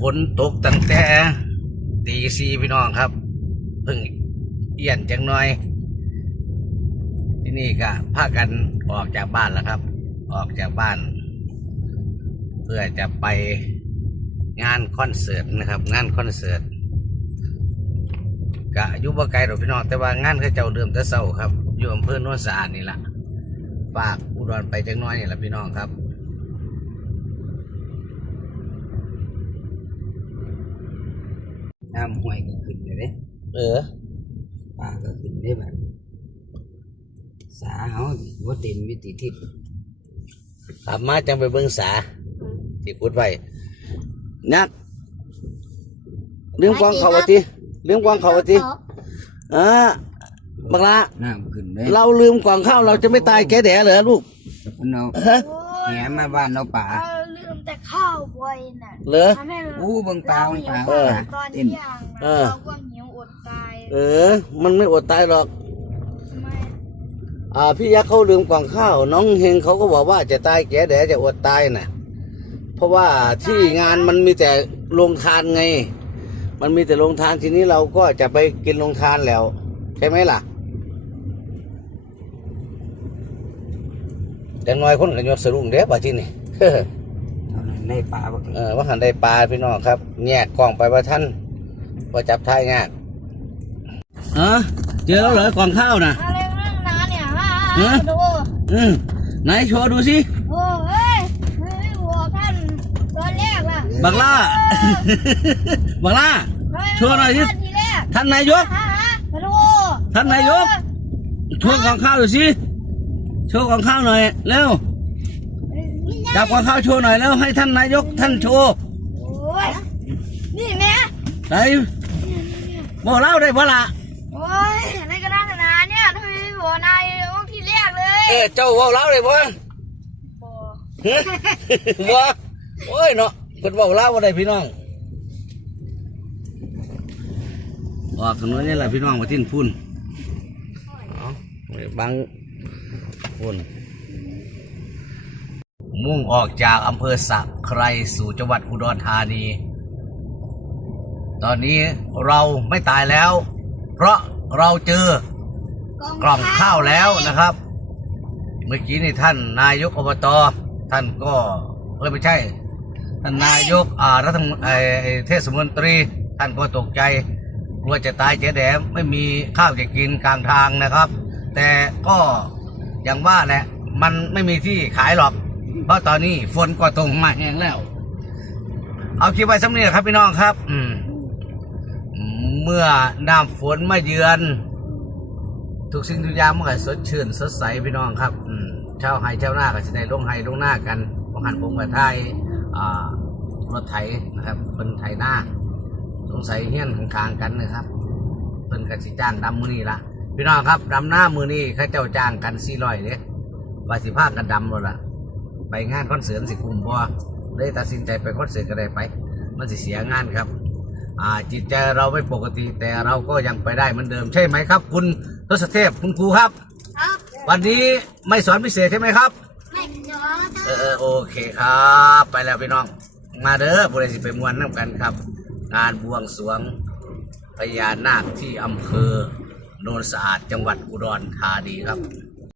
ฝนตกตั้งแต่ตีสี่พี่น้องครับเพิ่งเอียนจังหน่อย ที่นี่ก็พากันออกจากบ้านแล้วครับ ออกจากบ้าน เพื่อจะไปงานคอนเสิร์ตนะครับ งานคอนเสิร์ตกะอยู่บ่ไกลหรอกพี่น้องแต่ว่างานเขาเจ้าเดิมแต่เศร้าครับอยู่อำเภอโนนสะอาดนี่แหละฝากอุดรไปจังน้อยนี่แหละพี่น้องครับ น้ำห้วยก็ขึ้นเลยเด้เออปลาก็ขึ้นได้แบบสาเขาว่าเต็มวิถีทิศกลับมาจังไปเบิ่งสาที่ขุดไว้นักเรื่องกวางเขาวะติเรื่องกวางเขาวะติอ่าบักละน้ำขึ้นเลยเราลืมกวางข้าวเราจะไม่ตายแกแดเหรอลูกมันเอาฮะแหมาบ้านเราป่าเราลืมแต่ ข้าวไว้น่ะเหรอ ทำให้เราอู้เบิ่งปลาเบิ่งปลาเออตอนเต้นเที่ยงเอน่ะอเราก็หิวอดตายเออ มันไม่อดตายหรอก ไม่อ่าพี่ยักษ์เขาลืมกวางข้าว น้องเฮงเขาก็บอกว่าจะตายแกแดจะอดตายน่ะ เพราะว่าที่งานมันมีแต่โรงทานไง มันมีแต่โรงทานทีนี้เราก็จะไปกินโรงทานแล้ว ใช่ไหมล่ะแต่น้อยคนกันยศสรุงเด้ป่ะที่นี่ เท่านั้นได้ปลาบ่เออว่าหันได้ปลาพี่น้องครับแยกกล่องไปว่าท่านพอจับท้ายงานเออเจอแล้วเหรอกล่องข้าวนะอะไรนั่งนานเนี่ยฮะฮะดู อืมไหนโชว์ดูสิโอ้เฮ้ยเฮ้ยหัวท่านตอนแรกล่ะบักล่า บักล่า โชว์หน่อยสิท่านทีแรกท่านนายก ฮะฮะมาดูท่านนายก โชว์กล่องข้าวดูสิโชว์กล่องข้าวหน่อยเร็ว จับกล่องข้าวโชว์หน่อยแล้วให้ท่านนายกท่านโชว์โอ้ยนี่แม่ไหนบอกเล่าได้บ่ละโอ้ยอะไรก็นั่งนานเนี่ยทำไมไม่บอกนายกทีแรกเลยเออเจ้าบอกเล่าได้บ่บอกฮะบ่โอ้ยเนาะเพิ่นบอกเล่าบ่ได้พี่น้องออกถนนนี่แหละพี่น้องมาทิ้นพุ่นเอาไปบังพุ่น มุ่งออกจากอำเภอสักใครสู่จังหวัดอุดรธานี ตอนนี้เราไม่ตายแล้ว เพราะเราเจอกล่องข้าวแล้วนะครับ เมื่อกี้นี่ท่านนายกอบตท่านก็เออไม่ใช่ ท่านนายกอ่ารัฐมนไอ้ไอ้เทศมนตรี ท่านก็ตกใจกลัวจะตายเจ๊แดมไม่มีข้าวจะกินกลางทางนะครับ แต่ก็อย่างว่าแหละมันไม่มีที่ขายหรอก เพราะตอนนี้ฝนก็ตกมาแห้งแล้ว เอาคลิปไว้สำเนียครับพี่น้องครับ อืมเมื่อน้ำฝนมาเยือน ทุกสิ่งทุกอย่างมันก็สดชื่นสดใสพี่น้องครับ อืมชาวไฮชาวนาก็จะได้ลงไฮลงหน้ากันบางหันผมกับไทยอ่ารถไถนะครับเป็นไถหน้าสงสัยเฮี้ยนข้างๆกันนะครับเป็นกสิจ้างดำมือนี่ละพี่น้องครับดำหน้ามือนี่เข้าเจ้าจ้างกันสี่ร้อยเด้ว่าสิภาคกันดำหมดละ ไปงานคอนเสิร์ตสิคุมบ่เลยตัดสินใจไปคอนเสิร์ตก็ได้ไป มันสิเสียงานครับ อ่าจิตใจเราไม่ปกติแต่เราก็ยังไปได้เหมือนเดิมใช่ไหมครับ คุณทศเทพคุณครูครับ ครับวันนี้ไม่สอนพิเศษใช่ไหมครับ ไม่เนาะเออเออโอเคครับ ไปแล้วพี่น้อง มาเด้อผู้ใดสิไปมวนน้ำกันครับ งานบวงสรวงพญานาคที่อำเภอโนนสะอาดจังหวัดอุดรธานีครับ